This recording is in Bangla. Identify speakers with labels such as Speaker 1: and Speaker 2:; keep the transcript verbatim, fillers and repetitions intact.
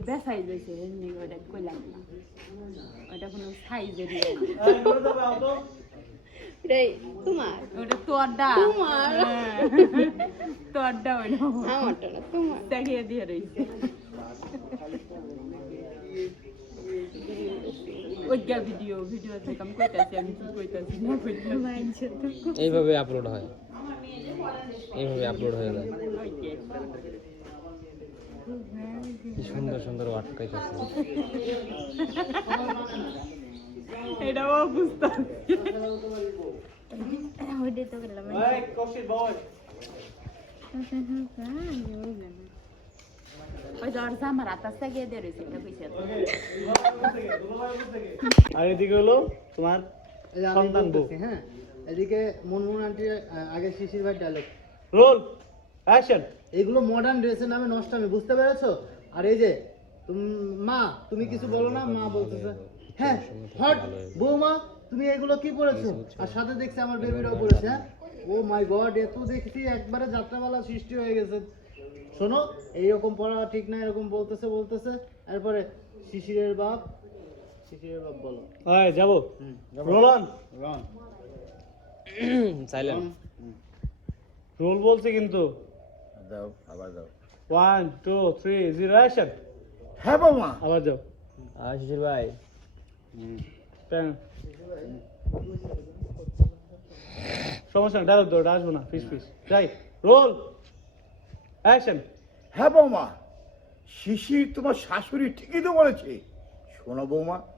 Speaker 1: বেসাই রয়েছে এমনি ওটা কইলাম না ওটা কোনো সাইজেরই
Speaker 2: রে তোমার
Speaker 1: ওটা তোরডা
Speaker 2: তোমার
Speaker 1: তোরডা ওইটা
Speaker 2: আমারটা না তোমার
Speaker 1: দেখিয়ে দিয়ে রয়েছে ওইটা ভিডিও ভিডিও থেকে আমি কইতাছি আমি কি কইতাছি না কইতাছি
Speaker 3: এইভাবে আপলোড হয় এইভাবে আপলোড হয়ে যায় কি সুন্দর সুন্দর ওয়ার্ড কাইতেছে
Speaker 1: এটাও বুঝতাম
Speaker 2: ওইটাই তো বললাম
Speaker 4: এই কৌশিক বল
Speaker 1: ওই দর জামার আতাসটা গিয়ে দিয়ে রয়েছে এটা কইছে
Speaker 4: আর এদিকে হলো তোমার
Speaker 5: এই যে আমি
Speaker 4: সন্তান বউ
Speaker 5: বলতেছি, হ্যাঁ এদিকে মনমোহন আন্টি আগে শিশির ভাই ডায়লগ
Speaker 4: রোল অ্যাকশন
Speaker 5: এইগুলো মডার্ন ড্রেসের নামে নষ্ট আমি বুঝতে পেরেছো আর এই যে তুম- মা তুমি কিছু বলো না মা বলতেছে হ্যাঁ হট বৌমা তুমি এগুলো কি পরেছো আর সাথে দেখছি আমার বেবিরাও পরেছে হ্যাঁ ও মাই গড এত দেখছি একবারে যাত্রাপালা সৃষ্টি হয়ে গেছে শোনো এইরকম পড়া ঠিক না এরকম বলতেছে বলতেছে এরপরে শিশিরের বাপ শিশিরের বাপ বলো
Speaker 4: এই যাবো
Speaker 5: হুম
Speaker 4: রোল অন
Speaker 5: রন
Speaker 3: সাইলেন্ট
Speaker 4: রোল বলছে কিন্তু
Speaker 5: দাও আবার দাও
Speaker 4: one two three zero action
Speaker 5: হ্যাঁ বৌমা
Speaker 4: আবার যাও
Speaker 3: আর শিশির ভাই
Speaker 4: প্যান সমস্যা না ডায়লগ দাও আসবো না ফিস ফিস যাই রোল অ্যাকশন
Speaker 6: হ্যাঁ বৌমা শিশির তোমার শাশুড়ি ঠিকই তো বলেছে শোনো বৌমা